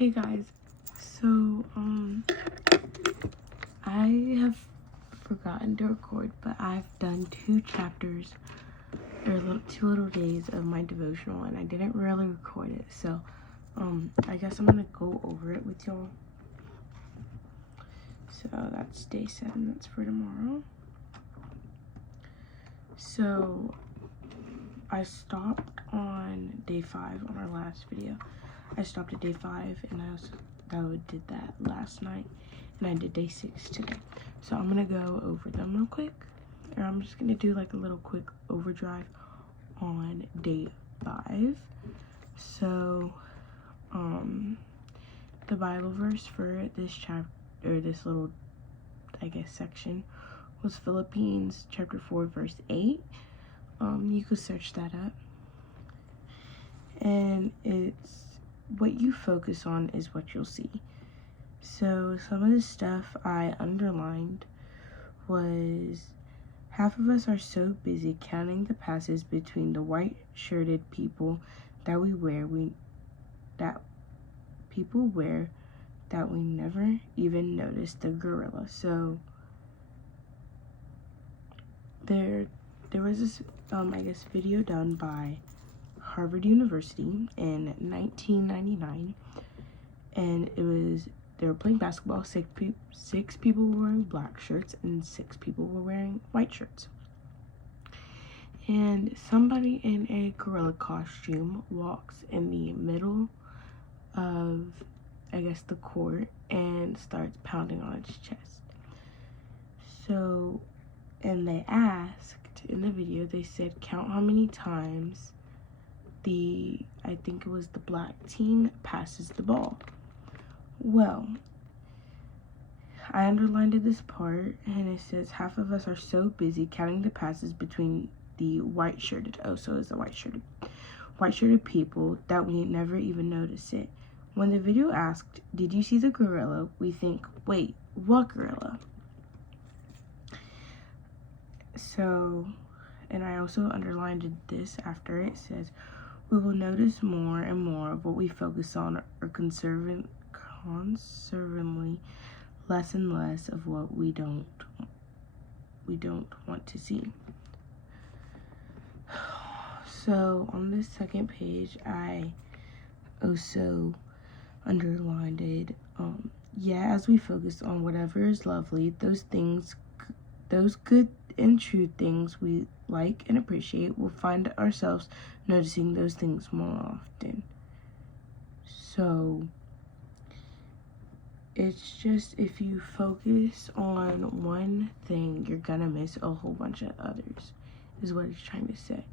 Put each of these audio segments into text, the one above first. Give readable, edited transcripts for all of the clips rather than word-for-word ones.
Hey guys, so I have forgotten to record, but I've done 2 chapters or two little days of my devotional, and I didn't really record it. So I guess I'm gonna go over it with y'all. So that's day 7. That's for tomorrow. So I stopped on day 5 on our last video. I stopped at day 5, and I did that last night, and I did day 6 today. So I'm gonna go over them real quick, or I'm just gonna do like a little quick overdrive on day 5. So the Bible verse for this chapter, or this little, I guess, section, was Philippians chapter 4 verse 8. You could search that up, and it's what you focus on is what you'll see. So some of the stuff I underlined was, half of us are so busy counting the passes between the white-shirted people that people wear that we never even notice the gorilla. So there was this I guess video done by Harvard University in 1999, and they were playing basketball. Six people were wearing black shirts and 6 people were wearing white shirts. And somebody in a gorilla costume walks in the middle of, I guess, the court and starts pounding on its chest. So, and they asked in the video, they said, count how many times I think it was the black team passes the ball. Well, I underlined this part, and it says, half of us are so busy counting the passes between the white-shirted, so it's the white-shirted people that we never even notice it. When the video asked, did you see the gorilla? We think, wait, what gorilla? So, and I also underlined this after it says, we will notice more and more of what we focus on, or conservatively less and less of what we don't want to see. So on this second page, I also underlined it. As we focus on whatever is lovely, those good and true things we like and appreciate, we'll find ourselves noticing those things more often. So it's just, if you focus on one thing, you're gonna miss a whole bunch of others, is what it's trying to say.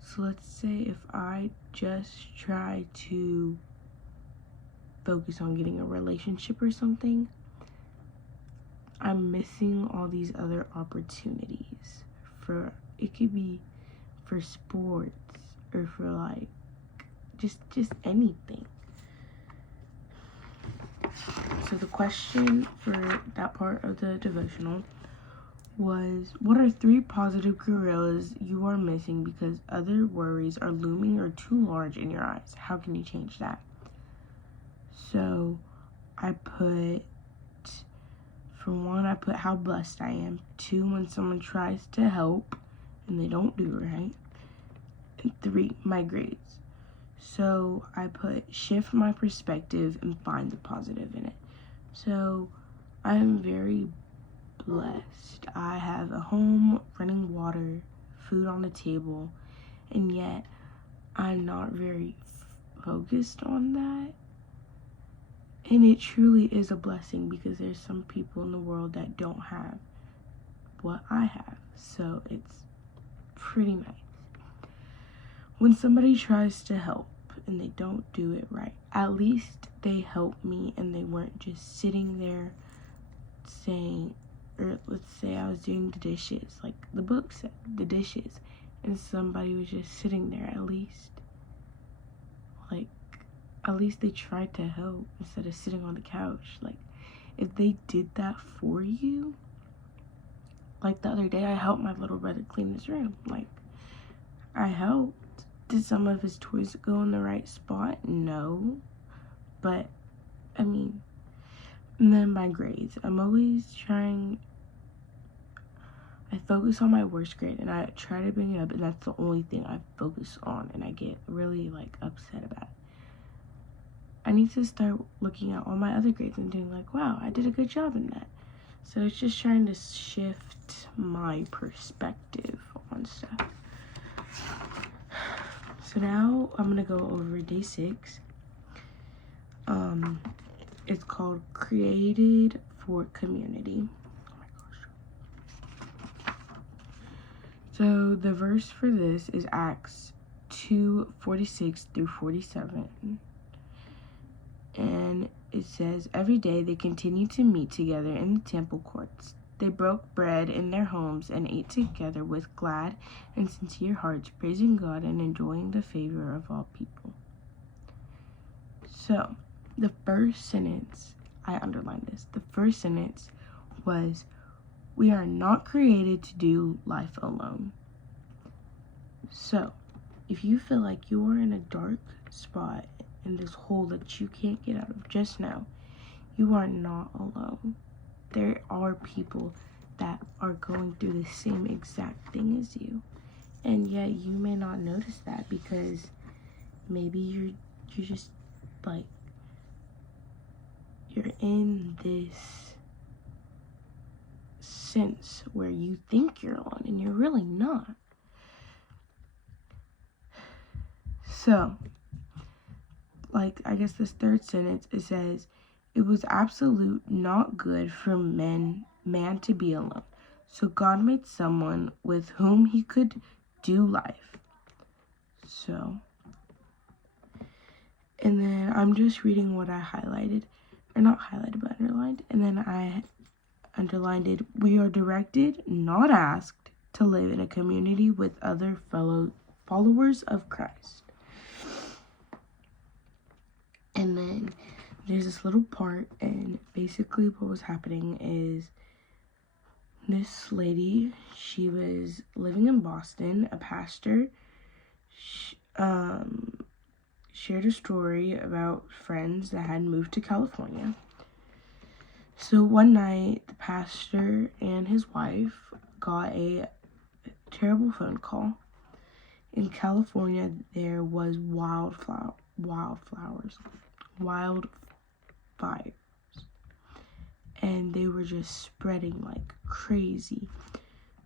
So let's say if I just try to focus on getting a relationship or something, I'm missing all these other opportunities. It could be for sports, or for like just anything. So the question for that part of the devotional was, what are 3 positive gorillas you are missing because other worries are looming or too large in your eyes? How can you change that? So I put, for 1, I put how blessed I am. 2, when someone tries to help and they don't do it right. And 3, my grades. So I put shift my perspective and find the positive in it. So I'm very blessed. I have a home, running water, food on the table, and yet I'm not very focused on that. And it truly is a blessing, because there's some people in the world that don't have what I have. So it's pretty nice. When somebody tries to help and they don't do it right, at least they helped me and they weren't just sitting there saying, or let's say I was doing the dishes, like the book said, the dishes, and somebody was just sitting there. At least they tried to help instead of sitting on the couch. Like, if they did that for you, like the other day I helped my little brother clean his room. Like, I helped. Did some of his toys go in the right spot? No. But And then my grades. I focus on my worst grade and I try to bring it up, and that's the only thing I focus on, and I get really upset about it. I need to start looking at all my other grades and doing wow, I did a good job in that. So it's just trying to shift my perspective on stuff. So now I'm gonna go over day 6. It's called Created for Community. Oh my gosh. So the verse for this is Acts 2:46 through 47. And it says, every day they continued to meet together in the temple courts. They broke bread in their homes and ate together with glad and sincere hearts, praising God and enjoying the favor of all people. So, the first sentence, I underlined this. The first sentence was, we are not created to do life alone. So, if you feel like you are in a dark spot in this hole that you can't get out of, just know you are not alone. There are people that are going through the same exact thing as you, and yet you may not notice that because maybe you're just you're in this sense where you think you're alone and you're really not. So, I guess this third sentence, it says, it was absolute not good for man to be alone. So God made someone with whom he could do life. So, and then I'm just reading what I highlighted, or not highlighted, but underlined. And then I underlined it, we are directed, not asked, to live in a community with other fellow followers of Christ. And then there's this little part, and basically what was happening is this lady, she was living in Boston, a pastor, shared a story about friends that had moved to California. So one night, the pastor and his wife got a terrible phone call. In California, there was wildfires, and they were just spreading like crazy.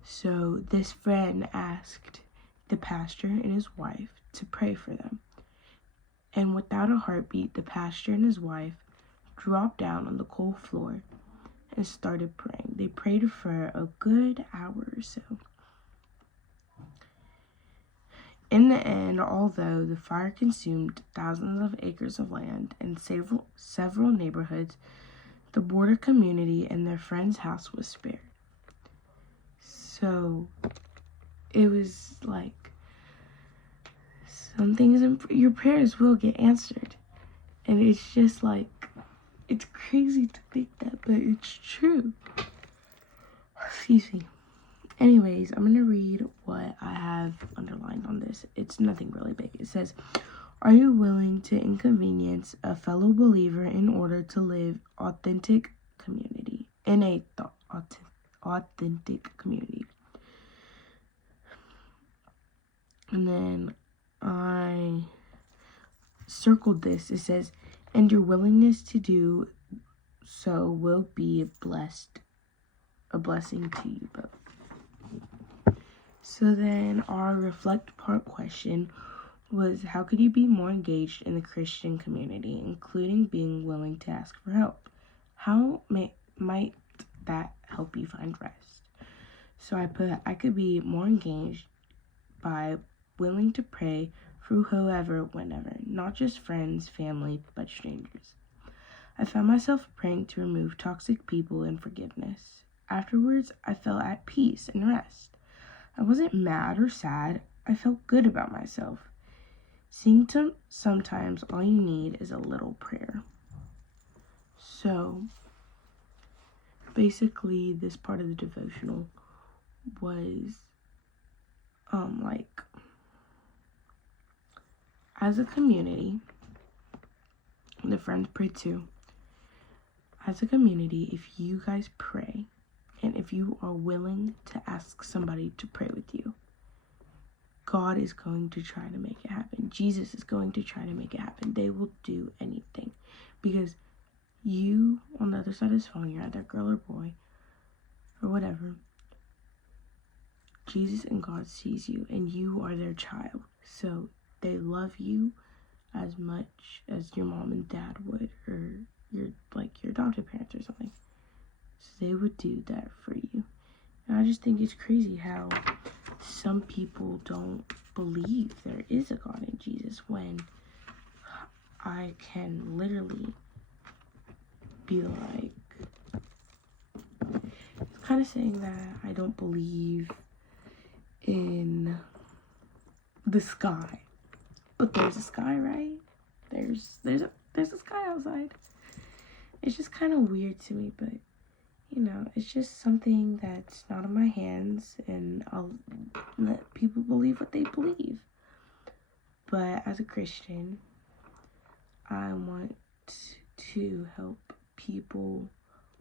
So this friend asked the pastor and his wife to pray for them. And without a heartbeat, the pastor and his wife dropped down on the cold floor and started praying. They prayed for a good hour or so. In the end, although the fire consumed thousands of acres of land and several neighborhoods, the border community and their friend's house was spared. So it was some things your prayers will get answered. And it's just it's crazy to think that, but it's true. Excuse me. Anyways, I'm going to read what I have underlined on this. It's nothing really big. It says, are you willing to inconvenience a fellow believer in order to live authentic community? In a authentic community. And then I circled this. It says, and your willingness to do so will be a blessing to you both. So then our reflect part question was, how could you be more engaged in the Christian community, including being willing to ask for help? How might that help you find rest? So I put, I could be more engaged by willing to pray for whoever, whenever, not just friends, family, but strangers. I found myself praying to remove toxic people and forgiveness. Afterwards, I felt at peace and rest. I wasn't mad or sad. I felt good about myself. Sometimes all you need is a little prayer. So, basically, this part of the devotional was, as a community, the friends prayed too. as a community, if you guys pray, and if you are willing to ask somebody to pray with you, God is going to try to make it happen. Jesus is going to try to make it happen. They will do anything. Because you, on the other side of this phone, you're either girl or boy, or whatever. Jesus and God sees you, and you are their child. So they love you as much as your mom and dad would, or your adopted parents or something. So they would do that for you. And I just think it's crazy how some people don't believe there is a God in Jesus, when I can literally be like, it's kind of saying that I don't believe in the sky, but there's a sky, right? There's a sky outside. It's just kind of weird to me, but it's just something that's not in my hands, and I'll let people believe what they believe. But as a Christian, I want to help people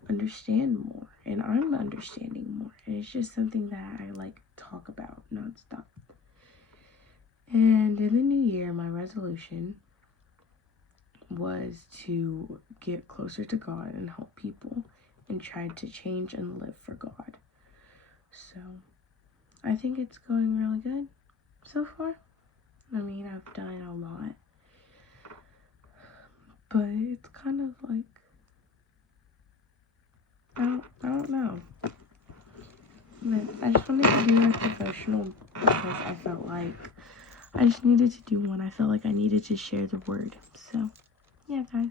understand more, and I'm understanding more, and it's just something that I talk about nonstop. And in the new year, my resolution was to get closer to God and help people and try to change and live for God. So I think it's going really good so far. I mean, I've done a lot, but it's kind of like, I don't know. But I just wanted to do a devotional because I felt like I just needed to do one. I felt like I needed to share the word. So, yeah, guys.